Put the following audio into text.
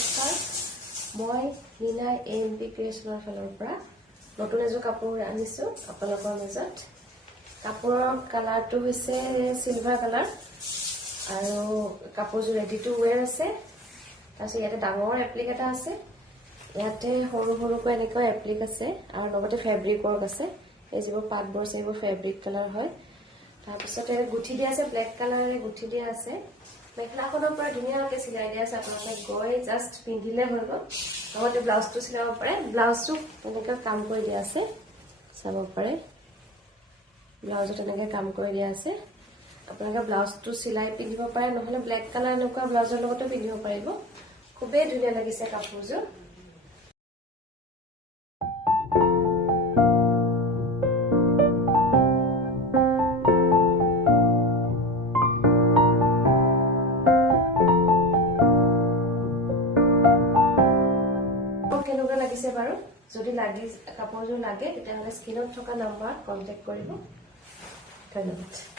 নমস্কাৰ মই নীলা এমবি ক্ৰিয়েশ্যনৰ ফালৰ পৰা নতুন এযোৰ কাপোৰ আনিছো আপোনালোকৰ মাজত কাপোৰৰ কালাৰটো হৈছে সিলভাৰ কালাৰ আৰু কাপোৰযোৰ ৰেডি টু ওৱেৰ আছে তাৰপিছত ইয়াতে ডাঙৰ এপ্লিক এটা আছে ইয়াতে সৰু সৰুকৈ এনেকৈ এপ্লিক আছে আৰু লগতে ফেব্ৰিক ৱৰ্ক আছে এই যিবোৰ পাটবোৰ আছে এইবোৰ ফেব্ৰিক কালাৰ হয় তাৰপিছতে গুঠি দিয়া আছে ব্লেক কালাৰেৰে গুঠি দিয়া আছে মেখেলাখনৰ পৰা ধুনীয়াকৈ চিলাই দিয়া আছে আপোনালোকে গৈ জাষ্ট পিন্ধিলে হৈ গ'ল লগতে ব্লাউজটো চিলাব পাৰে ব্লাউজটো তেনেকৈ কাম কৰি দিয়া আছে চাব পাৰে ব্লাউজত তেনেকৈ কাম কৰি দিয়া আছে আপোনালোকে ব্লাউজটো চিলাই পিন্ধিব পাৰে নহলে ব্লেক কালাৰ এনেকুৱা ব্লাউজৰ লগতো পিন্ধিব পাৰিব খুবেই ধুনীয়া লাগিছে কাপোৰযোৰ কেনেকুৱা লাগিছে বাৰু যদি কাপোৰযোৰ লাগে তেতিয়াহ'লে স্ক্ৰীনত থকা নম্বৰত কন্টেক্ট কৰিব ধন্যবাদ